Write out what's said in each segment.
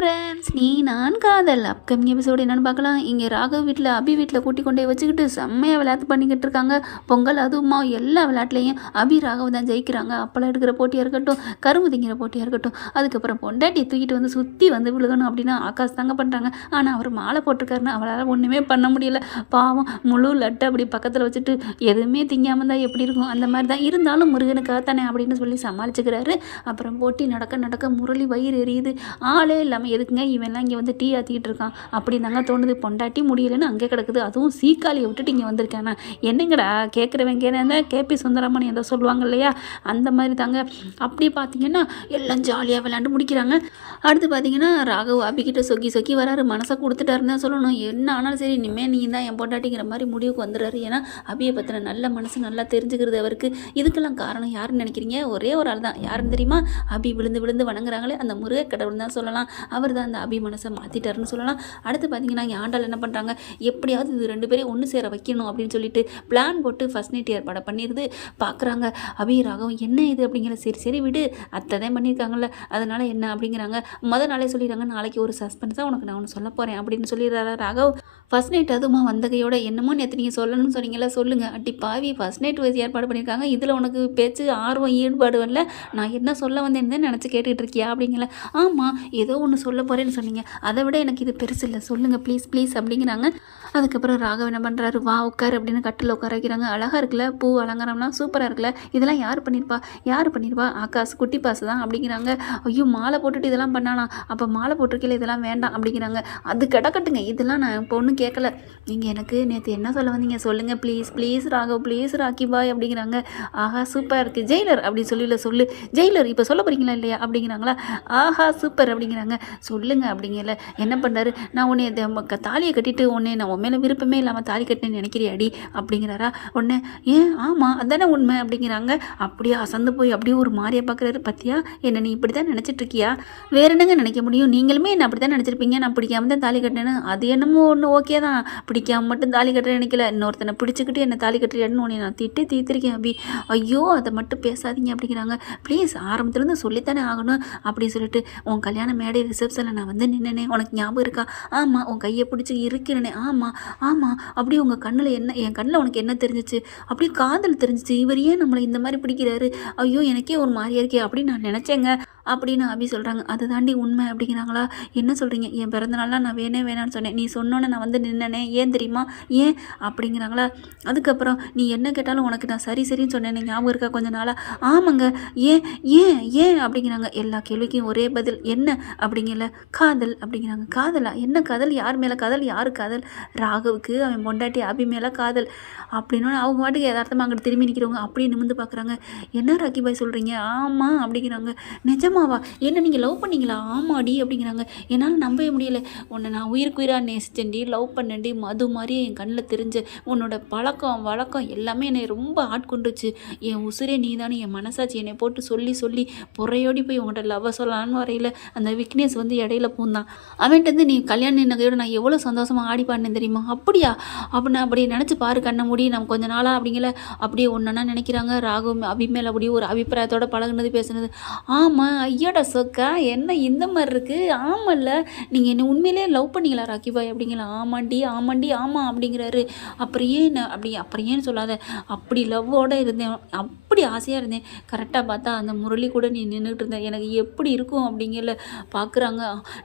Friends நீ நான் காதல். அப்கமிங் எபிசோடு என்னென்னு பார்க்கலாம். இங்கே ராகவ் வீட்டில் அபி வீட்டில் கூட்டி கொண்டே வச்சுக்கிட்டு செம்மையாக விளையாட்டு பண்ணிக்கிட்டு இருக்காங்க. பொங்கல் அதுவுமா எல்லா விளையாட்டுலையும் அபி ராகவ் தான் ஜெயிக்கிறாங்க. அப்பளம் எடுக்கிற போட்டியாக இருக்கட்டும் கரும்பு திங்கிற போட்டியாக இருக்கட்டும். அதுக்கப்புறம் பொண்டாட்டி தூக்கிட்டு வந்து சுற்றி வந்து விழுகணும் அப்படின்னா ஆகாஷ் தாங்க பண்ணுறாங்க ஆனால் அவர் மாலை போட்டிருக்காருன்னு அவளால் ஒன்றுமே பண்ண முடியல. பாவம் முழு லட்டு அப்படி பக்கத்தில் வச்சுட்டு எதுவுமே திங்காமல் தான் எப்படி இருக்கும்? அந்த மாதிரி தான் இருந்தாலும் முருகனுக்காக தானே அப்படின்னு சொல்லி சமாளிச்சுக்கிறாரு. அப்புறம் போட்டி நடக்க நடக்க முரளி வயிறு எரியுது. ஆளே இல்லாமல் எதுக்குங்க? இவன்லாம் இங்கே வந்து டீ ஆற்றிக்கிட்டு இருக்கான். அப்படின்னாங்க தோணுது. பொண்டாட்டி முடியலைன்னு அங்கே கிடக்குது. அதுவும் சீக்காளியை விட்டுட்டு இங்கே வந்திருக்கானே? என்னங்கடா? கேட்குறவங்க என்ன கேபி சுந்தரமணி ஏதோ சொல்லுவாங்க இல்லையா? அந்த மாதிரி தாங்க அப்படி பார்த்தீங்கன்னா எல்லாம் ஜாலியாக விளாண்டு முடிக்கிறாங்க. அடுத்து பார்த்தீங்கன்னா ராகவ் அபிக்கிட்ட சொக்கி சொக்கி வராரு. மனசை கொடுத்துட்டாருன்னு தான் சொல்லணும். என்ன ஆனாலும் சரி இனிமேல் நீ தான் என் பொண்டாட்டிங்கிற மாதிரி முடிவுக்கு வந்துடுறாரு. ஏன்னா அபியை பற்றின நல்ல மனசு நல்லா தெரிஞ்சுக்கிறது அவருக்கு. இதுக்கெல்லாம் காரணம் யாருன்னு நினைக்கிறீங்க? ஒரே ஒரு ஆள் தான். யாருன்னு தெரியுமா? அபி விழுந்து விழுந்து வணங்குறாங்களே. அந்த முருகை கடவுள் தான் சொல்லலாம். அவர் தான் அந்த அபி மனசை மாற்றிட்டாருன்னு சொல்லலாம். அடுத்து பார்த்தீங்கன்னா இங்கே ஆண்டாள் என்ன பண்ணுறாங்க எப்படியாவது இது ரெண்டு பேரையும் ஒன்று சேர வைக்கணும் அப்படின்னு சொல்லிட்டு பிளான் போட்டு ஃபஸ்ட் நைட் ஏற்பாடு பண்ணிடுது. பார்க்குறாங்க அபி ராகவும் என்ன இது? அப்படிங்கிற சரி சரி விடு. அத்தை தான் பண்ணியிருக்காங்கல்ல. அதனால் என்ன? அப்படிங்கிறாங்க. மொதல் நாளே சொல்லிடுறாங்க நாளைக்கு ஒரு சஸ்பென்ஸாக உனக்கு நான் ஒன்று சொல்ல போகிறேன் அப்படின்னு சொல்லிடுறாரு ராகவ். ஃபஸ்ட் நைட் அதுமா வந்தகையோட என்னமோ நேற்று நீங்கள் சொல்லணும்னு சொன்னீங்களா சொல்லுங்கள் அட்டி பாவி ஃபஸ்ட் நைட் வச்சு ஏற்பாடு பண்ணியிருக்காங்க. இதில் உனக்கு பேச்சு ஆர்வம் ஈடுபாடு வரல. நான் என்ன சொல்ல வந்தேன்னு தான் நினச்சி கேட்டுக்கிட்டு இருக்கியா அப்படிங்கல. ஆமாம் ஏதோ ஒன்று சொல்ல சொல்ல போகிறேன்னு சொன்னீங்க. அதை விட எனக்கு இது பெருசு இல்லை. சொல்லுங்கள் ப்ளீஸ் ப்ளீஸ் அப்படிங்கிறாங்க. அதுக்கப்புறம் ராகவ் என்ன பண்ணுறாரு வா உட்காரு அப்படின்னு கட்டில் உட்கார வைக்கிறாங்க. அழகாக இருக்குல்ல? பூ அலங்காரம்லாம் சூப்பராக இருக்குல்ல? இதெல்லாம் யார் பண்ணியிருப்பா யார் பண்ணியிருப்பா ஆகாஷ் குட்டி பாசு தான் அப்படிங்கிறாங்க. ஐயோ மாலை போட்டுட்டு இதெல்லாம் பண்ணானா? அப்போ மாலை போட்டிருக்கையில் இதெல்லாம் வேண்டாம் அப்படிங்கிறாங்க. அது கிடக்கட்டுங்க. இதெல்லாம் நான் இப்போ ஒன்றும் கேட்கல. நீங்கள் எனக்கு நேற்று என்ன சொல்ல வந்தீங்க? சொல்லுங்கள் please please Raghav please Rocky Bhai அப்படிங்கிறாங்க. ஆஹா சூப்பராக இருக்குது ஜெயிலர் அப்படின்னு சொல்லி சொல்லு. ஜெயிலர் இப்போ சொல்ல போகிறீங்களா இல்லையா? அப்படிங்கிறாங்களா. ஆஹா சூப்பர் அப்படிங்கிறாங்க. சொல்லுங்க அப்படிங்கல. என்ன பண்ணாரு? நான் உன்னை தாலியை கட்டிட்டு உன்னை நான் உன் மேலே விருப்பமே இல்லாமல் தாலி கட்டினேன்னு நினைக்கிறியாடி அப்படிங்கிறாரா. உடனே ஏன்? ஆமாம் அதானே உண்மை. அப்படிங்கிறாங்க. அப்படியே அசந்து போய் அப்படியே ஒரு மாறியை பார்க்குறாரு பத்தியா? என்ன நீ இப்படி தான் நினச்சிட்ருக்கியா? வேற என்னங்க நினைக்க முடியும்? நீங்களுமே என்ன அப்படி தான் நினச்சிருப்பீங்க? நான் பிடிக்காம தான் தாலி கட்டினேன்னு? அது என்னமோ ஒன்று ஓகே தான். பிடிக்காம மட்டும் தாலி கட்டுற நினைக்கல. இன்னொருத்தனை பிடிச்சிக்கிட்டு என்ன தாலி கட்டுறியான்னு உன்னை நான் திட்டு தீர்த்திருக்கேன் அபி. ஐயோ அதை மட்டும் பேசாதீங்க அப்படிங்கிறாங்க. ப்ளீஸ் ஆரம்பத்துலேருந்து சொல்லித்தானே ஆகணும். அப்படின்னு சொல்லிட்டு உன் கல்யாண மேடை ரிசப்ஷனில் நான் வந்து நின்னனே. உனக்கு ஞாபகம் இருக்கா? ஆமாம் உன் கையை பிடிச்சி இருக்கிறனே ஆமாம் ஆமாம் அப்படி உங்கள் கண்ணில் என்ன என் கண்ணில் உனக்கு என்ன தெரிஞ்சிச்சு? அப்படியே காதல் தெரிஞ்சிச்சு. இவர் ஏன் நம்மளை இந்த மாதிரி பிடிக்கிறாரு? ஐயோ எனக்கே ஒரு மாதிரியா இருக்கே அப்படின்னு நான் நினச்சேங்க. அப்படின்னு அபி சொல்கிறாங்க அது தாண்டி உண்மை அப்படிங்கிறாங்களா? என்ன சொல்கிறீங்க என் பிறந்தநாள்லாம் நான் வேணே வேணான்னு சொன்னேன். நீ சொன்னோன்னே நான் வந்து நின்னனே. ஏன் தெரியுமா? ஏன்? அப்படிங்கிறாங்களா? அதுக்கப்புறம் நீ என்ன கேட்டாலும் உனக்கு நான் சரி சரின்னு சொன்னேன். ஞாபகம் இருக்கா கொஞ்ச நாளாக ஆமாங்க. ஏன்? ஏன்? ஏன்? அப்படிங்கிறாங்க. எல்லா கேள்விக்கும் ஒரே பதில் என்ன? அப்படிங்கல காதல் அப்படிங்கிறாங்க. காதலா? என்ன காதல்? யார் மேலே காதல்? யார் காதல்? ராகவுக்கு அவன் பொண்டாட்டி அபி மேலே காதல். அப்படின்னு அவங்க பாட்டுக்கு யதார்த்தமாக அங்கிட்டு திரும்பி நிற்கிறவங்க அப்படியே நிமிந்து பார்க்குறாங்க என்ன ராக்கி பாய் சொல்கிறீங்க ஆமாம் அப்படிங்கிறாங்க ஆமாவா? என்ன நீங்கள் லவ் பண்ணீங்களா? ஆமாடி அப்படிங்கிறாங்க. என்னால் நம்பவே முடியல. உன்னை நான் உயிருக்குயிராக நேசிச்சேன்டி லவ் பண்ணேன்டி மது மாதிரியே என் கண்ணில் தெரிஞ்ச உன்னோட பழக்கம் வழக்கம் எல்லாமே என்னை ரொம்ப ஆட்கொண்டுச்சு. என் உசுரே நீ தானே என் மனசாட்சி என்னை போட்டு சொல்லி சொல்லி புறையோடி போய் உங்கள்கிட்ட லவ் சொல்லலான்னு வரையில் அந்த விக்னேஸ் வந்து இடையில பூந்தான். அவன்கிட்ட நீ கல்யாண நகையோட நான் எவ்வளோ சந்தோஷமாக ஆடி பாடினேன் தெரியுமா? அப்படியா? அப்படின்னு அப்படி நினச்சி பாரு கண்ண மூடி நம்ம கொஞ்ச நாளாக அப்படிங்கல அப்படியே ஒன்றுனா நினைக்கிறாங்க. ராகு அபி மேலே அப்படியே ஒரு அபிப்பிராயத்தோட பழகுனது பேசுனது. ஆமாம் ஐயோட சொக்கா என்ன இந்த மாதிரி இருக்குது ஆமாம்ல நீங்கள் என்ன உண்மையிலே லவ் பண்ணீங்களா ராக்கி பாய் அப்படிங்களா ஆமாண்டி ஆமாண்டி ஆமாம் அப்படிங்கிறாரு. அப்புறம் ஏன் அப்படி அப்புறம் ஏன்னு சொல்லாத? அப்படி லவ்வோட இருந்தேன். அப்படி ஆசையாக இருந்தேன். கரெக்டாக பார்த்தா அந்த முரளி கூட நீ நின்றுட்டு இருந்தேன் எனக்கு எப்படி இருக்கும் அப்படிங்கல பார்க்குறாங்க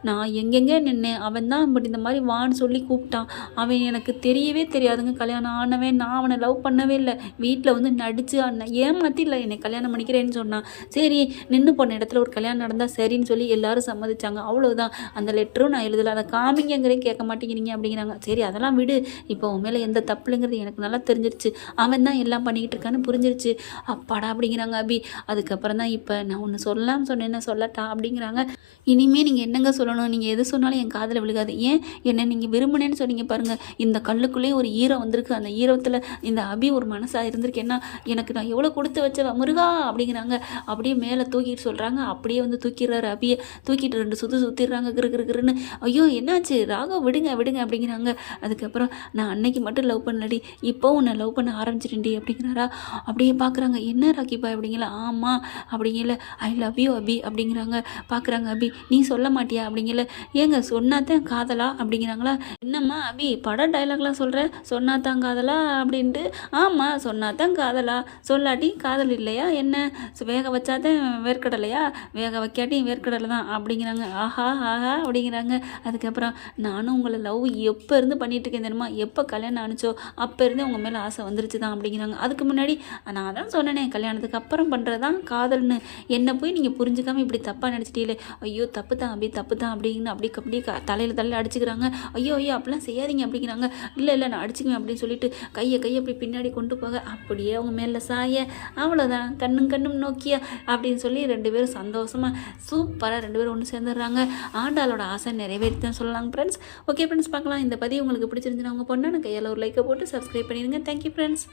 நான் எங்கெங்கே நின்னேன்? அவன் தான் பட் இந்த மாதிரி வான்னு சொல்லி கூப்பிட்டான். அவன் எனக்கு தெரியவே தெரியாதுங்க. கல்யாணம் ஆனவன் நான் அவனை லவ் பண்ணவே இல்லை. வீட்டில் வந்து நடித்து அண்ணன் ஏமாத்தி இல்லை என்னை கல்யாணம் பண்ணிக்கிறேன்னு சொன்னான். சரி நின்று போன இடத்துல ஒரு கல்யாணம் நடந்தால் சரின்னு சொல்லி எல்லாரும் சம்மதிச்சாங்க. அவ்வளோதான் அந்த லெட்டரும் நான் எழுதலை. அதை காமிங்கங்கிறே கேட்க மாட்டேங்கிறீங்க அப்படிங்கிறாங்க. சரி அதெல்லாம் விடு. இப்போ உன் மேலே எந்த தப்புலங்கிறது எனக்கு நல்லா தெரிஞ்சிருச்சு. அவன் தான் எல்லாம் பண்ணிக்கிட்டு இருக்கான்னு புரிஞ்சிருச்சு. அப்பாடா அப்படிங்கிறாங்க அபி. அதுக்கப்புறம் தான் இப்போ நான் ஒன்று சொல்லலாம் சொன்னேன்னு சொல்லட்டா அப்படிங்கிறாங்க. இனிமே நீங்கள் என்னங்க சொல்லணும்? நீங்கள் எது சொன்னாலும் என் காதில் விழுகாது. ஏன்? என்ன நீங்கள் விரும்பினேன்னு சொன்னீங்க பாருங்கள் இந்த கல்லுக்குள்ளேயே ஒரு ஈரம் வந்திருக்கு. அந்த ஈரத்தில் இந்த அபி ஒரு மனசாக இருந்திருக்கு என்ன எனக்கு நான் எவ்வளோ கொடுத்து வச்சவ? முருகா அப்படிங்கிறாங்க. அப்படியே மேலே தூக்கிட்டு சொல்கிறாங்க அப்படியே வந்து தூக்கிடுறாரு. அபியை தூக்கிட்டு ரெண்டு சுற்று சுற்றிடுறாங்க கிரு கிருன்னு ஐயோ என்னாச்சு? ராகவ் விடுங்க விடுங்க அப்படிங்கிறாங்க. அதுக்கப்புறம் நான் அன்னைக்கு மட்டும் லவ் பண்ணலடி. இப்போ உன்னை லவ் பண்ண ஆரம்பிச்சிட்டேன்டி அப்படிங்கிறாரா. அப்படியே பார்க்குறாங்க என்ன ராக்கிப்பா அப்படிங்கல? ஆமாம் அப்படிங்கல. ஐ லவ் யூ அபி அப்படிங்கிறாங்க. பார்க்குறாங்க அபி நீ சொல்ல மாட்டியா? அப்படிங்கல. ஏங்க சொன்னாதான் காதலா? அப்படிங்கிறாங்களா. என்னம்மா அபி பட டைலாக்லாம் சொல்கிற சொன்னாதான் காதலா? அப்படின்ட்டு. ஆமாம் சொன்னாதான் காதலா. சொல்லாட்டி காதல் இல்லையா? என்ன? வேக வச்சாதான் வேர்க்கடலையா? வேக வைக்காட்டி வேர்க்கடலை தான் அப்படிங்கிறாங்க. ஆஹா ஆஹா அப்படிங்கிறாங்க. அதுக்கப்புறம் நானும் உங்களை லவ் எப்போ இருந்து பண்ணிகிட்டு இருக்கேன் தெரியுமா? எப்போ கல்யாணம் ஆனிச்சோ அப்போ இருந்தே உங்கள் மேலே ஆசை வந்துருச்சு தான் அப்படிங்கிறாங்க. அதுக்கு முன்னாடி நான் தான் சொன்னேனே கல்யாணத்துக்கு அப்புறம் பண்ணுறது தான் காதல்னு. என்னை போய் நீங்கள் புரிஞ்சுக்காம இப்படி தப்பாக நினச்சிட்டீங்களே. ஐயோ தப்பு தான் அப்படி தப்பு தான் அப்படின்னு அப்படி அப்படியே தலையில் தலையில் அடிச்சுக்கிறாங்க. ஐயோ ஐயோ அப்படிலாம் செய்யாதீங்க அப்படிங்கிறாங்க. இல்லை இல்லை நான் அடிச்சுக்குவேன் அப்படின்னு சொல்லிட்டு கையை கையை அப்படி பின்னாடி கொண்டு போக அப்படியே அவங்க மேலே சாய அவ்வளோதான் கண்ணும் கண்ணும் நோக்கியா அப்படின்னு சொல்லி ரெண்டு பேரும் சந்தோஷமாக சூப்பராக ரெண்டு பேரும் ஒன்று சேர்ந்துடுறாங்க. ஆண்டாளோட ஆசை நிறைவேற்றி தான் சொல்லலாங்க ஃப்ரெண்ட்ஸ் ஓகே ஃப்ரெண்ட்ஸ் பார்க்கலாம். இந்த பதிவு உங்களுக்கு பிடிச்சிருந்துச்சுன்னா உங்கள் பொண்ணு கையால் ஒரு லைக்கை போட்டு சப்ஸ்கிரைப் பண்ணிடுங்க. Thank you friends